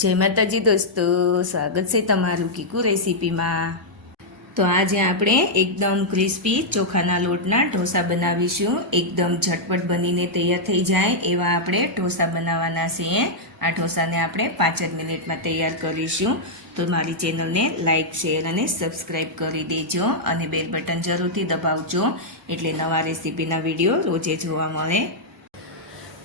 જય માતાજી દોસ્તો, સ્વાગત છે તમારું કીકુ રેસીપીમાં. તો આજે આપણે એકદમ ક્રિસ્પી ચોખાના લોટના ઢોસા બનાવીશું. એકદમ ઝટપટ બનીને તૈયાર થઈ જાય એવા આપણે ઢોસા બનાવવાના છીએ. આ ઢોસાને આપણે પાંચ જ મિનિટમાં તૈયાર કરીશું. તો મારી ચેનલને લાઇક શેર અને સબસ્ક્રાઈબ કરી દેજો અને બેલ બટન જરૂરથી દબાવજો. એટલે નવા રેસીપીના વીડિયો રોજે જોવા મળે.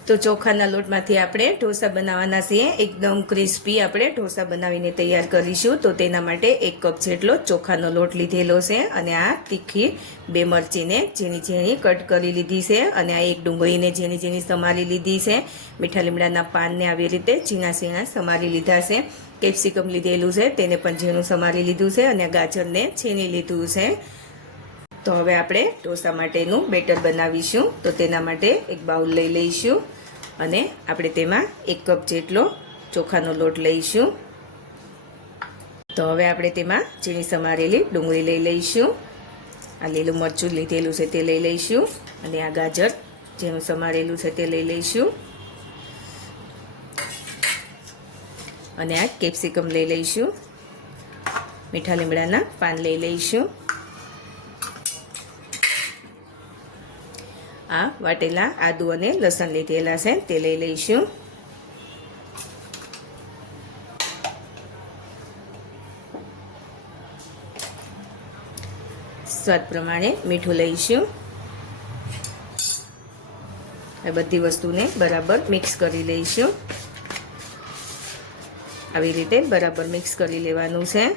તો ચોખાના લોટમાંથી આપણે ઢોસા બનાવવાના છીએ. એકદમ ક્રિસ્પી આપણે ઢોસા બનાવીને તૈયાર કરીશું. તો તેના માટે એક કપ જેટલો ચોખાનો લોટ લીધેલો છે અને આ તીખી બે મરચીને ઝીણી ઝીણી કટ કરી લીધી છે અને આ એક ડુંગળીને ઝીણી ઝીણી સમારી લીધી છે. મીઠા લીમડાના પાનને આવી રીતે ઝીણા ઝીણા સમારી લીધા છે. કેપ્સિકમ લીધેલું છે, તેને પણ ઝીણું સમારી લીધું છે અને ગાજરને છીણી લીધું છે. તો હવે આપણે ઢોસા માટેનું બેટર બનાવીશું. તો તેના માટે એક બાઉલ લઈ લઈશું અને આપણે તેમાં એક કપ જેટલો ચોખાનો લોટ લઈશું. તો હવે આપણે તેમાં ઝીણી સમારેલી ડુંગળી લઈ લઈશું. આ લીલું મરચું લીધેલું છે તે લઈ લઈશું અને આ ગાજર જેનું સમારેલું છે તે લઈ લઈશું. અને આ કેપ્સિકમ લઈ લઈશું. મીઠા લીમડાના પાન લઈ લઈશું. આ વાટેલા આદુ અને લસણ લીધેલા છે, તે લઈ લઈશું. સ્વાદ પ્રમાણે મીઠું લઈશું. આ બધી વસ્તુને બરાબર મિક્સ કરી લઈશું. આવી રીતે બરાબર મિક્સ કરી લેવાનું છે.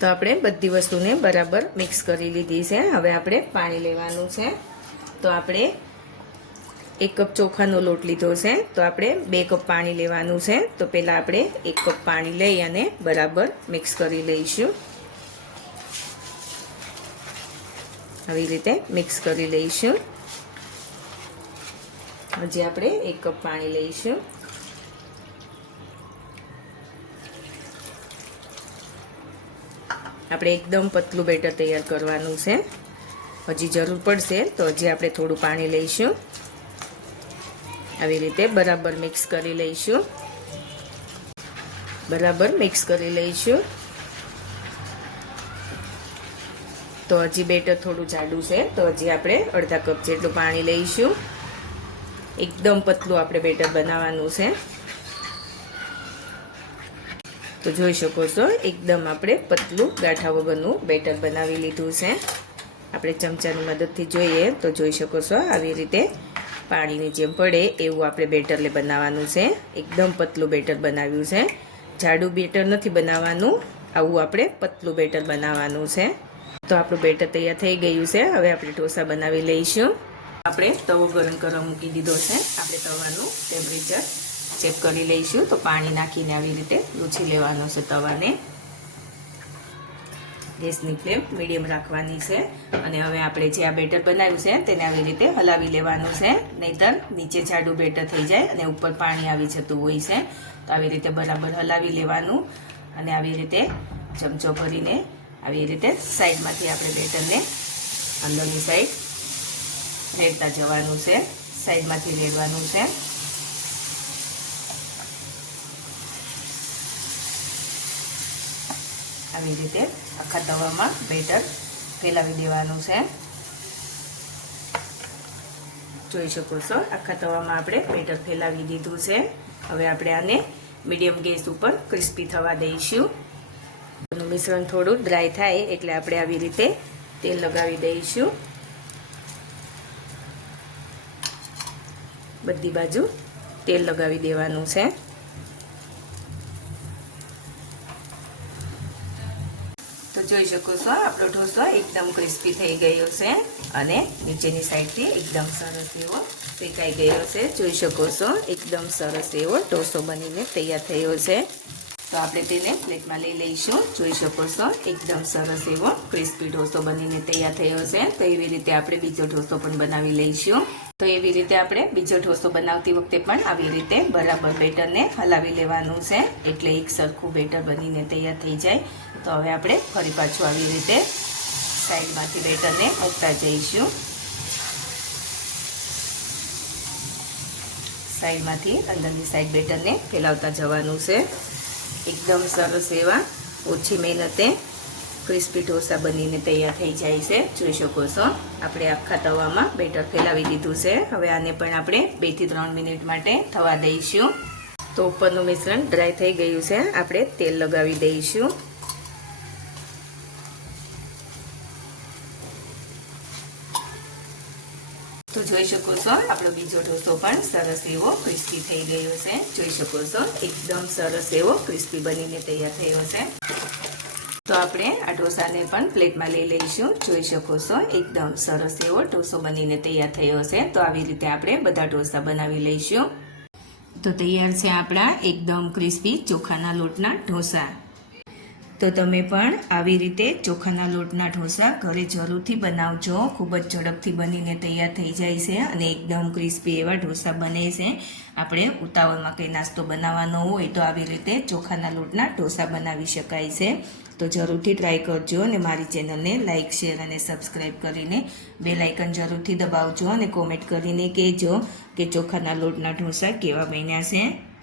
તો આપણે બધી વસ્તુને બરાબર મિક્સ કરી લીધી છે. હવે આપણે પાણી લેવાનું છે. તો આપણે એક કપ ચોખાનો લોટ લીધો છે. તો આપણે બે કપ પાણી લેવાનું છે. તો પહેલાં આપણે એક કપ પાણી લઈ અને બરાબર મિક્સ કરી લઈશું. આવી રીતે મિક્સ કરી લઈશું. હજી આપણે એક કપ પાણી લઈશું. આપણે એકદમ પતલું બેટર તૈયાર કરવાનું છે. હજી જરૂર પડશે તો હજી આપણે થોડું પાણી લઈશું. આવી રીતે બરાબર મિક્સ કરી લઈશું. બરાબર મિક્સ કરી લઈશું. તો હજી બેટર થોડું જાડું છે, તો હજી આપણે અડધા કપ જેટલું પાણી લઈશું. એકદમ પતલું આપણે બેટર બનાવવાનું છે. તો જોઈ શકો છો, એકદમ આપણે પતલું ગાંઠા વગરનું બેટર બનાવી લીધું છે. આપણે ચમચાની મદદથી જોઈએ તો જોઈ શકો છો આવી રીતે પાણીની જેમ પડે એવું આપણે બેટરલે બનાવવાનું છે. એકદમ પતલું બેટર બનાવ્યું છે. જાડું બેટર નથી બનાવવાનું. આવું આપણે પતલું બેટર બનાવવાનું છે. તો આપણું બેટર તૈયાર થઈ ગયું છે. હવે આપણે ઢોસા બનાવી લઈશું. આપણે તવો ગરમ કરવા મૂકી દીધો છે. આપણે તવાનું ટેમ્પરેચર ચેક કરી લઈશું. તો પાણી નાખીને આવી રીતે લૂછી લેવાનો છે તવાને. ગેસની ફ્લેમ મીડિયમ રાખવાની છે. અને હવે આપણે જે આ બેટર બનાવ્યું છે, તેને આવી રીતે હલાવી લેવાનું છે. નહીતર નીચે જાડું બેટર થઈ જાય અને ઉપર પાણી આવી જતું હોય છે. તો આવી રીતે બરાબર હલાવી લેવાનું અને આવી રીતે ચમચો ભરીને આવી રીતે સાઈડમાંથી આપણે બેટરને અંદરની સાઈડ રેડતા જવાનું છે. સાઈડમાંથી રેડવાનું છે. આવી રીતે આખા તવામાં બેટર ફેલાવી દેવાનું છે. જોઈ શકો છો, આખા તવામાં આપણે બેટર ફેલાવી દીધું છે. હવે આપણે આને મીડિયમ ગેસ ઉપર ક્રિસ્પી થવા દઈશું. મિશ્રણ થોડું ડ્રાય થાય એટલે આપણે આવી રીતે તેલ લગાવી દઈશું. બધી બાજુ તેલ લગાવી દેવાનું છે. જોઈ શકો છો. આપણો ઢોસો એકદમ ક્રિસ્પી થઈ ગયો છે અને નીચેની સાઈડથી એકદમ સરસ એવો શેકાઈ ગયો છે. જોઈ શકો છો, એકદમ સરસ એવો ઢોસો બનીને તૈયાર થયો છે. તો આપણે તેને પ્લેટમાં લઈ લઈશું. જોઈ શકો છો, એકદમ સરસ એવો ક્રિસ્પી ઢોસો બનીને તૈયાર થયો છે. તો એવી રીતે આપણે બીજો ઢોસો પણ બનાવી લઈશું. તો એવી રીતે આપણે બીજો ઢોસો બનાવતી વખતે પણ આવી રીતે બરાબર બેટરને હલાવી લેવાનું છે. એટલે એક સરખું બેટર બનીને તૈયાર થઈ જાય. તો હવે આપણે ફરી પાછું આવી રીતે સાઈડમાંથી બેટરને મૂકતા જઈશું. સાઈડમાંથી અંદરની સાઈડ બેટરને ફેલાવતા જવાનું છે. એકદમ સરસ એવા ઓછી મહેનતે ક્રિસ્પી ઢોસા બનીને તૈયાર થઈ જાય છે. જોઈ શકો છો. આપણે આખા તવામાં બેટર ફેલાવી દીધું છે. હવે આને પણ આપણે બેથી ત્રણ મિનિટ માટે થવા દઈશું. તો ઉપરનું મિશ્રણ ડ્રાય થઈ ગયું છે. આપણે તેલ લગાવી દઈશું. તો જોઈ શકો છો, આપણો બીજો ઢોસો પણ સરસ એવો ક્રિસ્પી થઈ ગયો છે. જોઈ શકો છો, એકદમ સરસ એવો ક્રિસ્પી બનીને તૈયાર થયો છે. તો આપણે આ ઢોસાને પણ પ્લેટમાં લઈ લઈશું. જોઈ શકો છો, એકદમ સરસ એવો ઢોસો બનીને તૈયાર થયો છે. તો આવી રીતે આપણે બધા ઢોસા બનાવી લઈશું. તો તૈયાર છે આપણા એકદમ ક્રિસ્પી ચોખાના લોટના ઢોસા. તો તમે પણ આવી રીતે ચોખાના લોટના ઢોસા ઘરે જરૂરથી બનાવજો. ખૂબ જ ઝડપથી બનીને તૈયાર થઈ જાય છે અને એકદમ ક્રિસ્પી એવા ઢોસા બને છે. આપણે ઉતાવળમાં કંઈ નાસ્તો બનાવવાનો હોય તો આવી રીતે ચોખાના લોટના ઢોસા બનાવી શકાય છે. તો જરૂરથી ટ્રાય કરજો અને મારી ચેનલને લાઇક શેર અને સબસ્ક્રાઈબ કરીને બે લાઇકન જરૂરથી દબાવજો અને કોમેન્ટ કરીને કહેજો કે ચોખાના લોટના ઢોસા કેવા બન્યા છે.